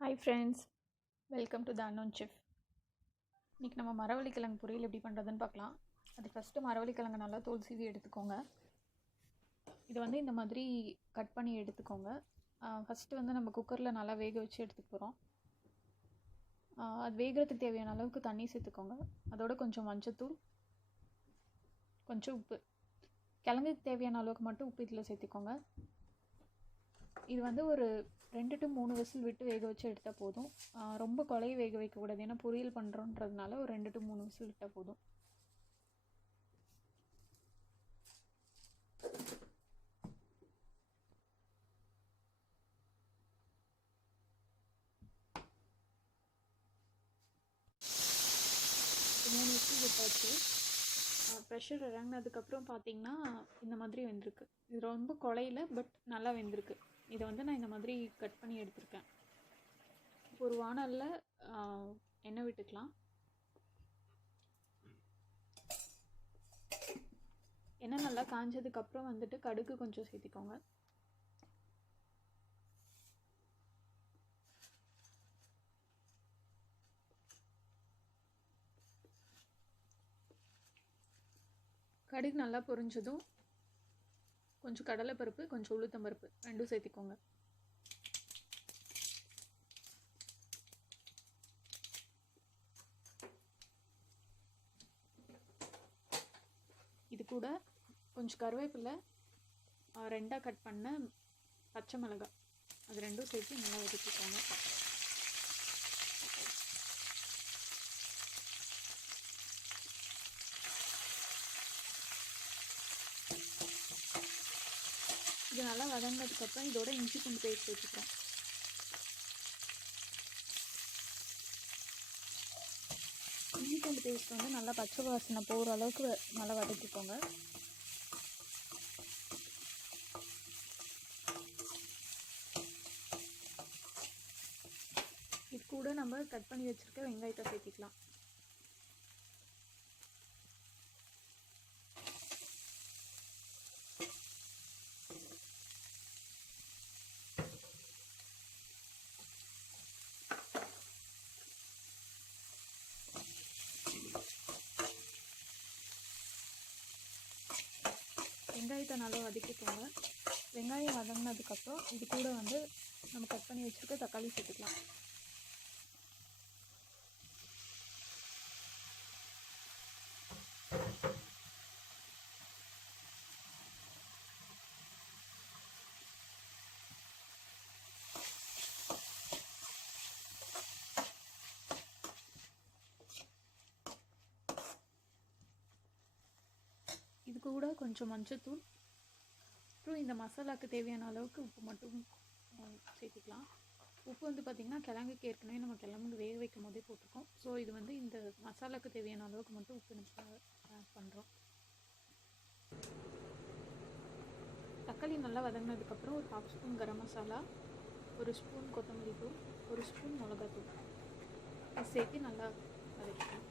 Hi friends, welcome to the unknown chef. இன்றைக்கி நம்ம மரவள்ளிக்கிழங்கு பொரியல் எப்படி பண்ணுறதுன்னு பார்க்கலாம். அது ஃபஸ்ட்டு மரவள்ளிக்கிழங்கு நல்லா தோல் சீவி எடுத்துக்கோங்க. இது வந்து இந்த மாதிரி கட் பண்ணி எடுத்துக்கோங்க. ஃபஸ்ட்டு வந்து நம்ம குக்கரில் நல்லா வேக வச்சு எடுத்துக்க போகிறோம். அது வேகிறதுக்கு தேவையான அளவுக்கு தண்ணி சேர்த்துக்கோங்க. அதோட கொஞ்சம் மஞ்சத்தூள், கொஞ்சம் உப்பு, கிழங்குக்கு தேவையான அளவுக்கு மட்டும் உப்பு இதில் சேர்த்துக்கோங்க. இது வந்து ஒரு 2 to 3 விசில் விட்டு வேக வச்சு எடுத்தால் போதும். ரொம்ப கொலையை வேக வைக்கக்கூடாது, ஏன்னா பொரியல் பண்ணுறோன்றதுனால ஒரு 2 to 3 விசில் விட்டால் போதும். மூணு விசில் விட்டாச்சு. ப்ரெஷர் இறங்கினதுக்கப்புறம் பார்த்தீங்கன்னா இந்த மாதிரி வெந்திருக்கு. இது ரொம்ப கொலையில் பட் நல்லா வெந்திருக்கு. இதை வந்து நான் இந்த மாதிரி கட் பண்ணி எடுத்திருக்கேன். ஒரு வானலில் எண்ணெய் விட்டுக்கலாம். எண்ணெய் நல்லா காஞ்சதுக்கப்புறம் வந்துட்டு கடுகு கொஞ்சம் சேர்த்திக்கோங்க. கடுகு நல்லா பொரிஞ்சதும் கொஞ்சம் கடலைப்பருப்பு, கொஞ்சம் உளுத்தம்பருப்பு ரெண்டும் சேர்த்திக்கோங்க. இது கூட கொஞ்சம் கருவேப்பிலை, 2 கட் பண்ண பச்சை மிளகாய், அது ரெண்டும் சேர்த்து நல்லா வதக்கிக்கோங்க. இது நல்லா வதங்கினதுக்கப்புறம் இதோட இஞ்சி பூண்டு பேஸ்ட் சேர்த்துக்கிறோம். இஞ்சி பூண்டு பேஸ்ட் வந்து நல்லா பச்சை வாசனை போகிற அளவுக்கு நல்லா வதக்கிக்கோங்க. இது கூட நம்ம கட் பண்ணி வச்சுருக்க வெங்காயத்தை சேர்த்திக்கலாம். வெங்காயத்தை நல்லா வதக்கிக்கோங்க. வெங்காயம் வதங்கினதுக்கப்புறம் இது கூட வந்து நம்ம கட் பண்ணி வச்சுருக்க தக்காளி சேர்த்துக்கலாம். இது கூட கொஞ்சம் மஞ்சத்தூள், அப்புறம் இந்த மசாலாவுக்கு தேவையான அளவுக்கு உப்பு மட்டும் சேர்த்துக்கலாம். உப்பு வந்து பார்த்திங்கன்னா கிழங்குக்கு ஏற்கனவே நம்ம கிழங்கு வேக வைக்கும் போதே போட்டிருக்கோம். ஸோ இது வந்து இந்த மசாலாவுக்கு தேவையான அளவுக்கு மட்டும் உப்பு நம்ம ஆட் பண்ணுறோம். தக்காளி நல்லா வதங்கினதுக்கப்புறம் ஒரு 1/2 ஸ்பூன் கரம் மசாலா, 1 ஸ்பூன் கொத்தமல்லி தூள், 1 ஸ்பூன் மிளகாத்தூள் இது சேர்த்து நல்லா வதக்கிக்கலாம்.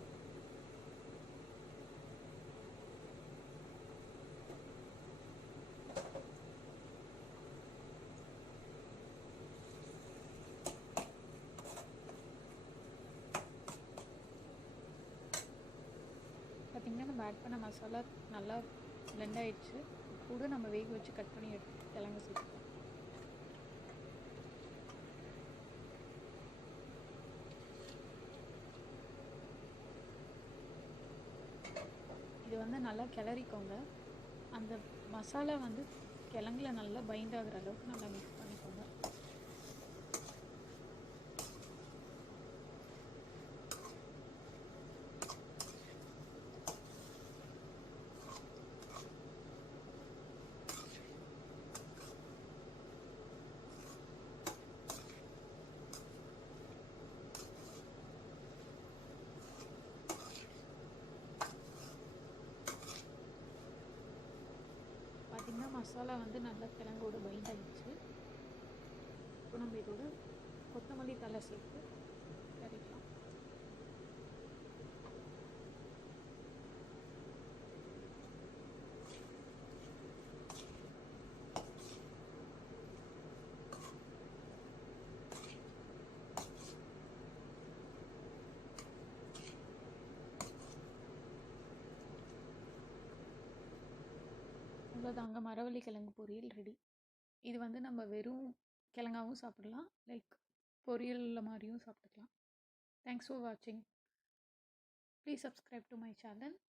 பார்த்திங்கன்னா நம்ம ஆட் பண்ண மசாலா நல்லா பிளெண்ட் ஆகிடுச்சு. கூட நம்ம வேக வச்சு கட் பண்ணி எடுத்து கிழங்கு சேர்த்துக்கலாம். இது வந்து நல்லா கிளறிக்கோங்க. அந்த மசாலா வந்து கிழங்குல நல்லா பைண்ட் ஆகிற அளவுக்கு நல்லா மிக்ஸ் பண்ணிக்கோங்க. பார்த்திங்கன்னா மசாலா வந்து நல்லா கிழங்கோட பைண்ட் ஆகிடுச்சு. இப்போ நம்ம இதோட கொத்தமல்லி தலை சேர்த்து கறிக்கலாம். அவ்வளோதாங்க, மரவள்ளி கிழங்கு பொரியல் ரெடி. இது வந்து நம்ம வெறும் கிழங்காவும் சாப்பிடலாம், லைக் பொரியல் மாதிரியும் சாப்பிட்டுக்கலாம். தேங்க்ஸ் ஃபார் வாட்சிங். Please subscribe to my channel.